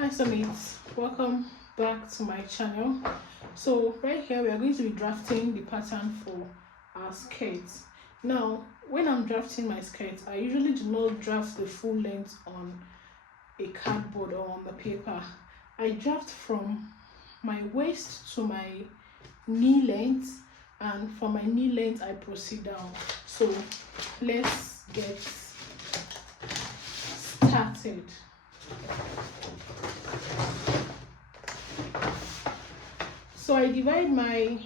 Hi Summit, welcome back to my channel. So right here we are going to be drafting the pattern for our skirt. Now when I'm drafting my skirt, I usually do not draft the full length on a cardboard or on the paper. I draft from my waist to my knee length, and from my knee length I proceed down. So let's get started. So I divide my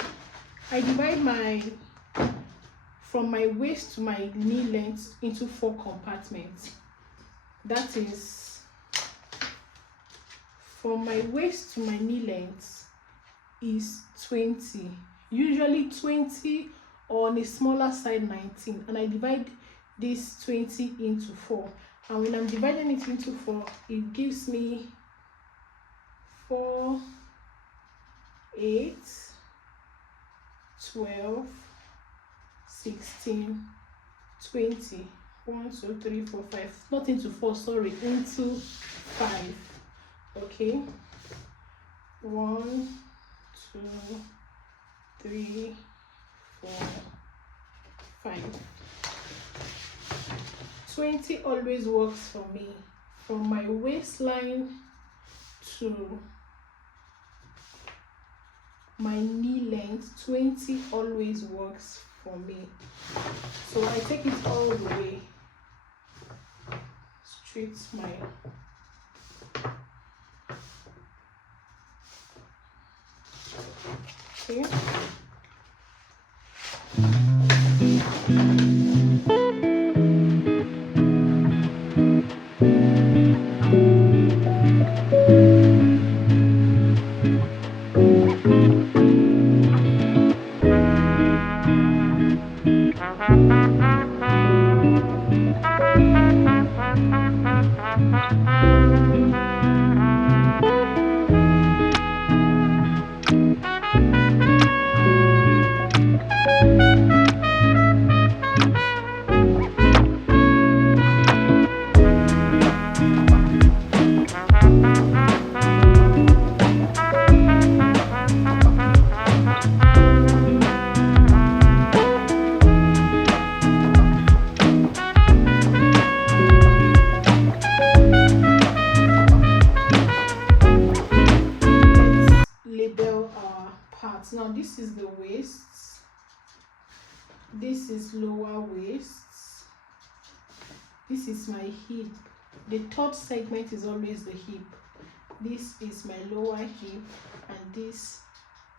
from my waist to my knee length into 4 compartments. That is, from my waist to my knee length is 20, usually 20, or on a smaller side 19, and I divide this 20 into 4. And when I'm dividing it into 4, it gives me 4, 8, 12, 16, 20. 1, 2, 3, 4, 5. Not into 4, sorry, into 5. Okay. 1, 2, 3, 4, 5. 20 always works for me. From my waistline to my knee length, 20 always works for me. So I take it all the way straight smile. Okay. Label our parts. Now this is the waist, this is lower waist, this is my hip. The third segment is always the hip. This is my lower hip, and this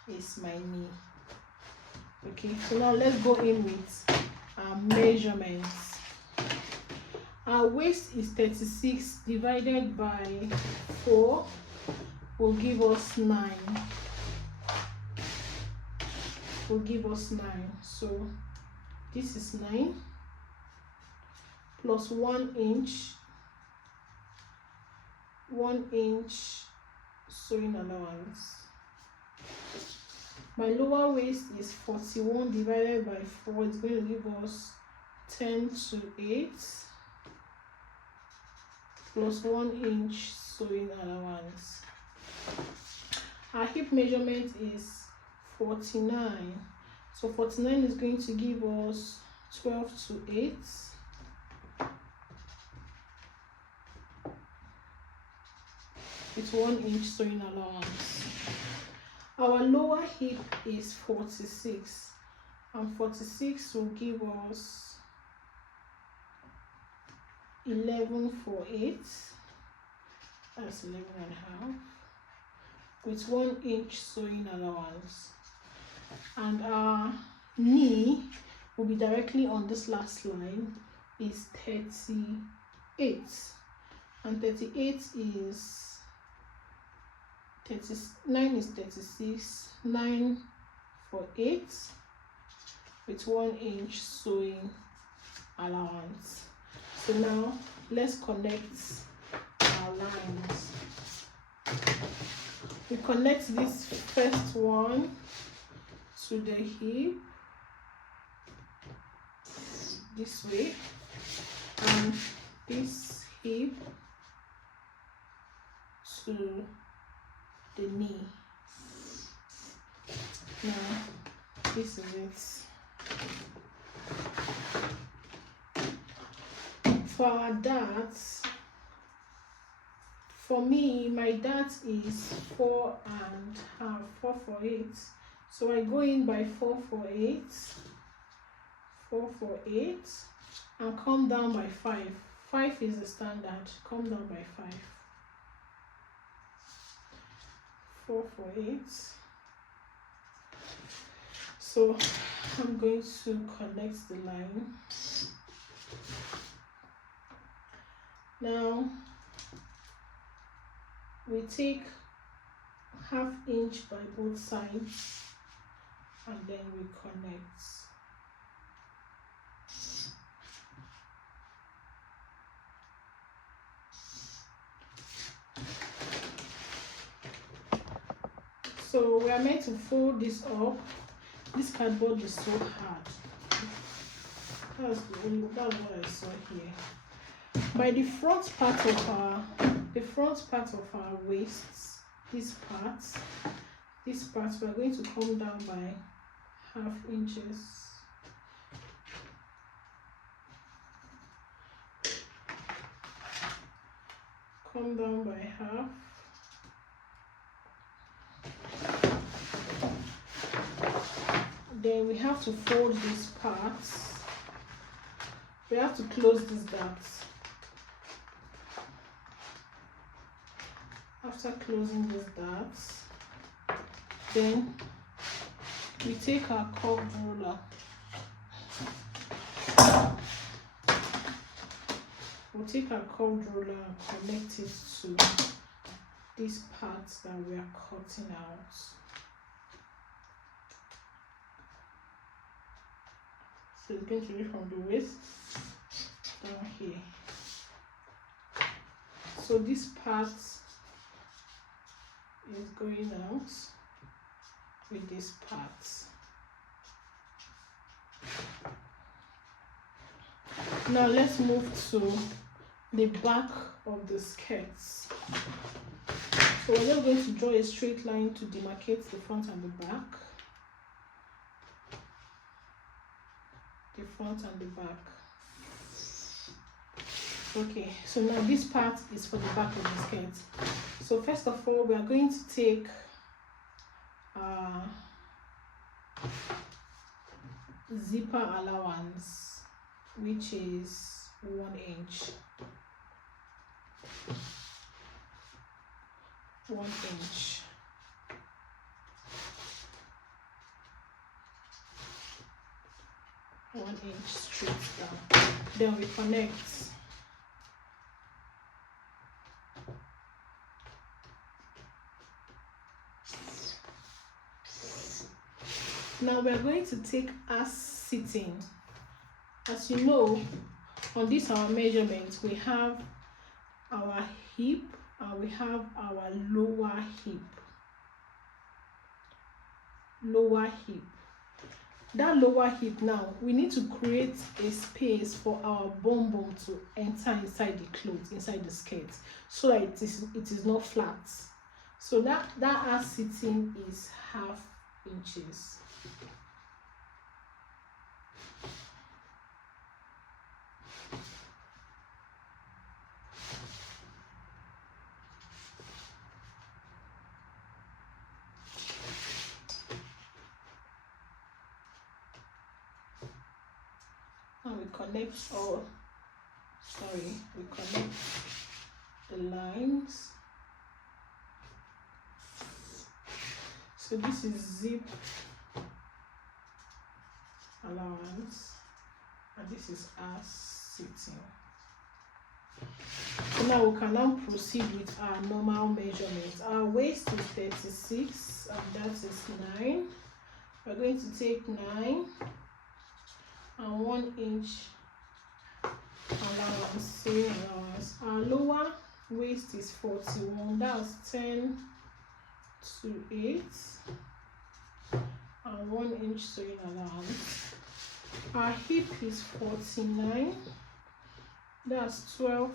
is my knee. Okay, so now let's go in with our measurements. Our waist is 36 divided by 4 will give us 9. Will give us 9. So this is 9 plus 1 inch, 1 inch sewing allowance. My lower waist is 41 divided by 4. It's going to give us 10 to 8 plus 1 inch sewing allowance. Our hip measurement is 49. So 49 is going to give us 12 to 8. With 1 inch sewing allowance. Our lower hip is 46, and 46 will give us 11 for 8. That's 11 and a half. With 1 inch sewing allowance. And our knee will be directly on this last line, is 38, and 38 is 9 is 36, 9 for 8 with 1 inch sewing allowance. So now let's connect our lines. We connect this first one to the hip this way, and this hip to the knee. Now this is it. For our darts, for me, my dart is 4.5, 448. So I go in by 448, 448, and come down by 5. 5 is the standard. Come down by 5. 448. So I'm going to connect the line. Now we take 1/2 inch by both sides and then we connect. So we are meant to fold this up. This cardboard is so hard. That's what I saw here. By the front part of our waists, this part we are going to come down by 1/2 inches. Come down by 1/2. Then we have to fold these parts. We have to close these darts. After closing these darts, then we take our curved ruler. We'll take our curved ruler and connect it to these parts that we are cutting out. So it's going to be from the waist down here. So this part is going out with this part. Now let's move to the back of the skirts. So we're just going to draw a straight line to demarcate the front and the back. The front and the back. Okay, so now this part is for the back of the skirt. So first of all, we are going to take zipper allowance, which is 1 inch. 1 inch. One inch straight down. Then we connect. Now we are going to take ass sitting. As you know, on this our measurement, we have our hip and we have our lower hip. Lower hip. That lower hip, now we need to create a space for our bum bum to enter inside the clothes, inside the skirt, so that it is not flat. So that ass sitting is 1/2 inches. And we connect we connect the lines. So this is zip allowance and this is ass sitting. So now we can now proceed with our normal measurement. Our waist is 36 and that is 9. We're going to take 9 and 1 inch allowance, sewing allowance. Our lower waist is 41, that's 10 to 8 and 1 inch sewing allowance. Our hip is 49, that's 12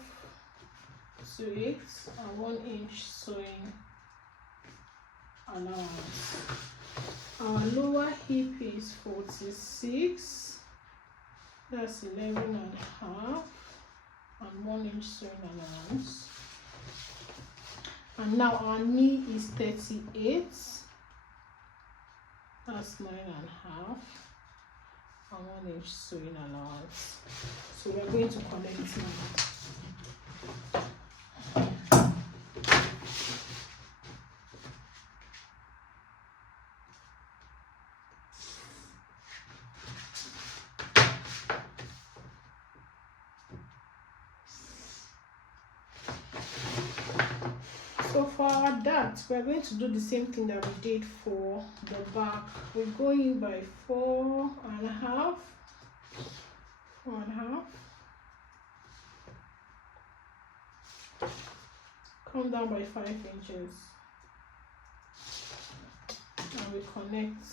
to it and 1 inch sewing allowance. Our lower hip is 46, that's 11.5, and 1 inch sewing allowance. And now our knee is 38, that's 9.5, and 1 inch sewing allowance. So we're going to connect it. So for our dart, we're going to do the same thing that we did for the back. We're going by 4.5, 4.5. Come down by 5 inches, and we connect,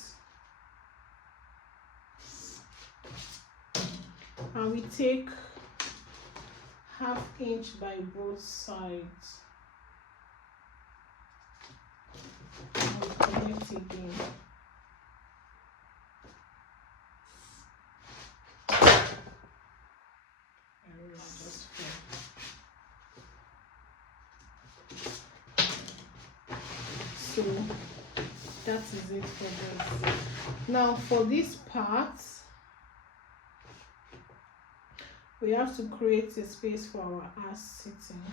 and we take 1/2 inch by both sides. And we connect again. So that is it for this. Now for this part, we have to create a space for our ass sitting.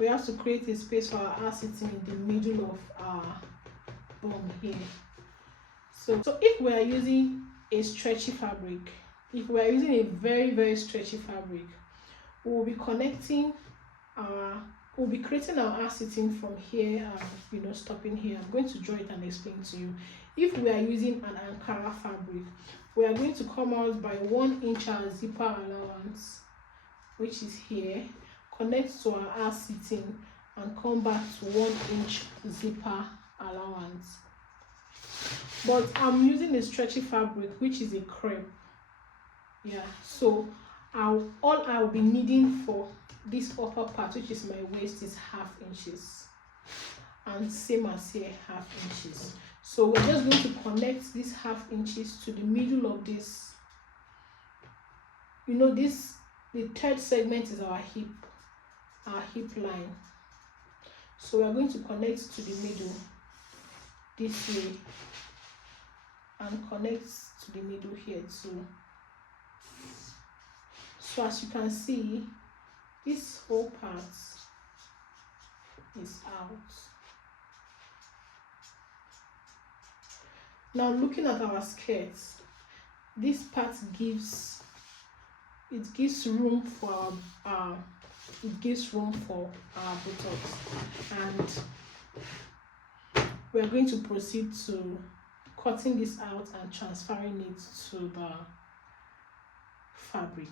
We have to create a space for our ass sitting in the middle of our bum here. So if we are using a stretchy fabric, if we are using a very stretchy fabric, we will be connecting our, we'll be creating our ass sitting from here and stopping here. I'm going to draw it and explain to you. If we are using an Ankara fabric, we are going to come out by 1 inch our zipper allowance, which is here, connect to our ass sitting, and come back to 1 inch zipper allowance. But I'm using a stretchy fabric, which is a crepe. Yeah, so all I'll be needing for this upper part, which is my waist, is 1/2 inches, and same as here, 1/2 inches. So we're just going to connect these 1/2 inches to the middle of this. The third segment is our hip line. So we're going to connect to the middle this way, and connect to the middle here too. So as you can see, this whole part is out. Now looking at our skirt, this part gives room for our buttocks, and we're going to proceed to cutting this out and transferring it to the fabric.